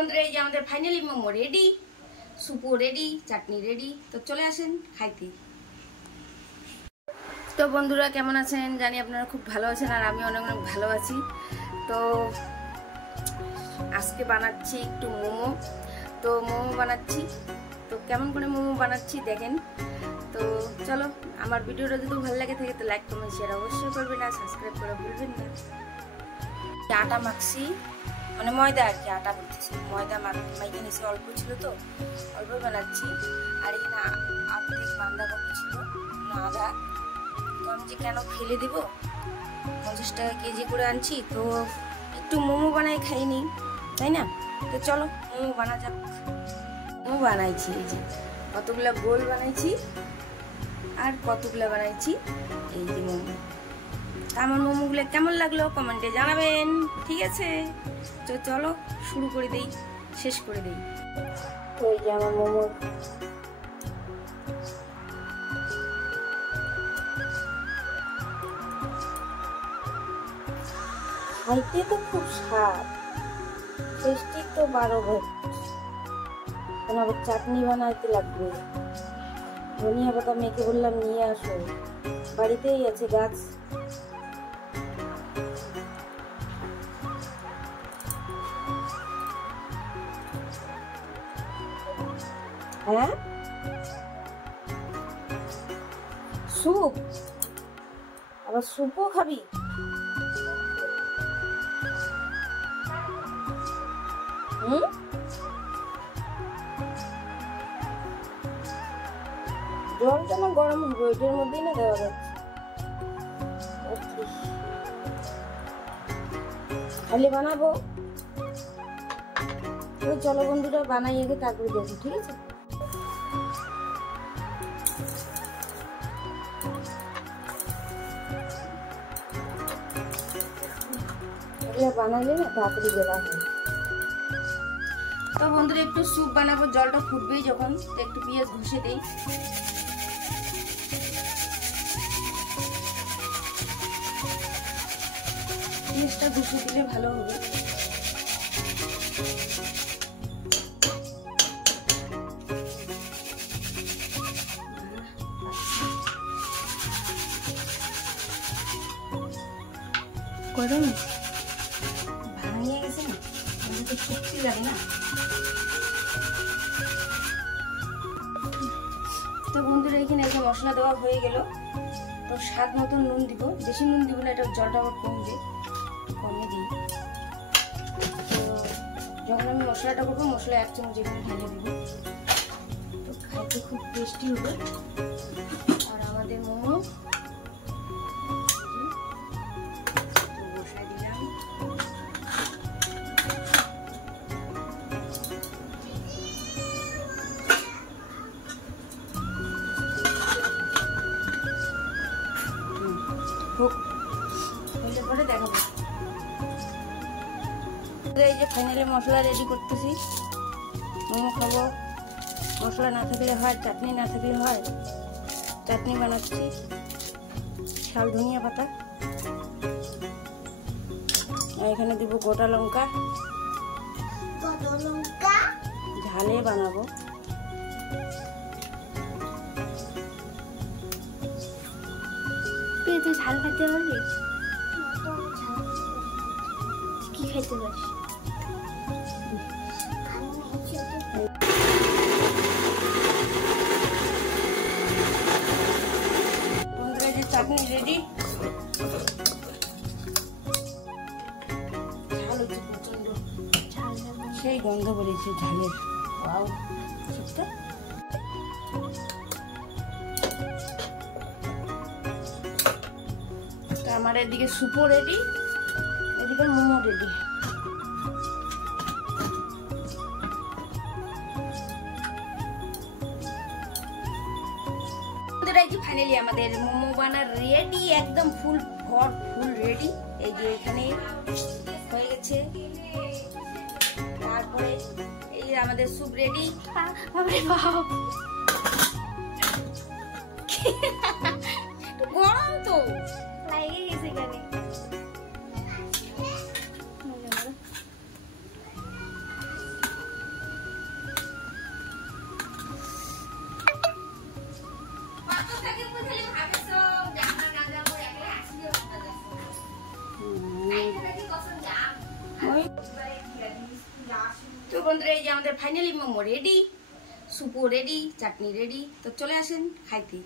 বন্ধুরা এই যে আমাদের ফাইনালি মোমো রেডি, সুপো রেডি, চাটনি রেডি। তো চলে আসেন খাইতে। তো বন্ধুরা কেমন আছেন? জানি আপনারা খুব ভালো আছেন, আর আমি অনেক অনেক ভালো আছি। তো আজকে বানাচ্ছি একটু মোমো। তো মোমো বানাচ্ছি, তো কেমন করে মোমো বানাচ্ছি দেখেন। তো চলো, আমার ভিডিওটা যদি ভালো লাগে থাকে তো লাইক কমেন্ট শেয়ার অবশ্যই করবেন, আর সাবস্ক্রাইব করে ভুলবেন না। আটা মাখছি, মানে ময়দা আর কি, আটা করতেছি। ময়দা মাইকে নিচে অল্প ছিল তো অল্প বানাচ্ছি। আর এখানে আর্ধেক বাঁধাকপি ছিল, আদা। তো আমি যে কেন ফেলে দিব, 50 টাকা কেজি করে আনছি, তো একটু মোমো বানাই খাইনি, তাই না? তো চলো মোমো বানা যাক। মোমো বানাইছি, এই যে কতগুলা গোল বানাইছি আর কতগুলা বানাইছি এই যে মোমো। আমার মোমোগুলো কেমন লাগলো কমেন্টে জানাবেন, ঠিক আছে? তো চলো শুরু করে দেই, শেষ করে দেই। তো এই যে আমার মোমো খাইতে তো খুব স্বাদ, টেস্টি তো 12 এখন আবার চাটনি বানাইতে লাগবে। ধনিয়া পাতা মেখে বললাম নিয়ে আসো, বাড়িতেই আছে গাছ। হ্যাঁ, স্যুপ, আবার স্যুপও খাবি? জলটা না গরম হবে, ওইটার মধ্যেই না দেওয়া যাচ্ছে। খালি বানাবো তো চলো বন্ধুরা বানাই আগে, তারপরে দেখি, ঠিক আছে? বানালে না তাড়াতাড়ি বেলা হয়। তো বন্ধুরা একটু স্যুপ বানাবো, জলটা ফুটবেই যখন, তো একটু পেঁয়াজ ঘষে দেই। পেঁয়াজটা ঘষে দিলে ভালো হবে। গরম ভাঙিয়ে গেছে না, তো শুকছি লাগে না। তো বন্ধুরা এখানে একটা মশলা দেওয়া হয়ে গেল। তো স্বাদ মতো নুন দিব, বেশি নুন দিব না, এটা জলটা আবার কমবে, কমে দিই। তো যখন আমি মশলাটা করবো, মশলা 1 চামচ এখানে ঢেলে দিব। তো খাইতে খুব টেস্টি হবে। আর আমাদের মোমো বসাই দিলাম। পরে দেখাবো। এই যে ফাইনালি মশলা রেডি করতেছি, মোমো খাবো। মশলা না থাকলে হয়, চাটনি না থাকলে হয়। চাটনি বানাচ্ছি, শাল ধনিয়া পাতা, আর এখানে দিব গোটা লঙ্কা, ঝালে বানাবো। তুই ঝাল খেতে পারবি? কি খেতে পারিস? বন্ধুরা যে চাটনি রেডি। ঝাল হচ্ছে প্রচন্ড, সেই গন্ধ বেরিয়েছে ঝালের। ওয়াও, সত্যি। আমার এদিকে সুপো রেডি, এদিকে মোমো রেডি। ফাইনালি আমাদের মোমো বানা রেডি, একদম ফুল রেডি। এই যে এখানে হয়ে গেছে। তারপরে এই আমাদের স্যুপ রেডি। গরম তো লাগে গেছে এখানে। তো বন্ধুরা এই যে আমাদের ফাইনালি মোমো রেডি, সুপো রেডি, চাটনি রেডি। তো চলে আসেন খাইতে।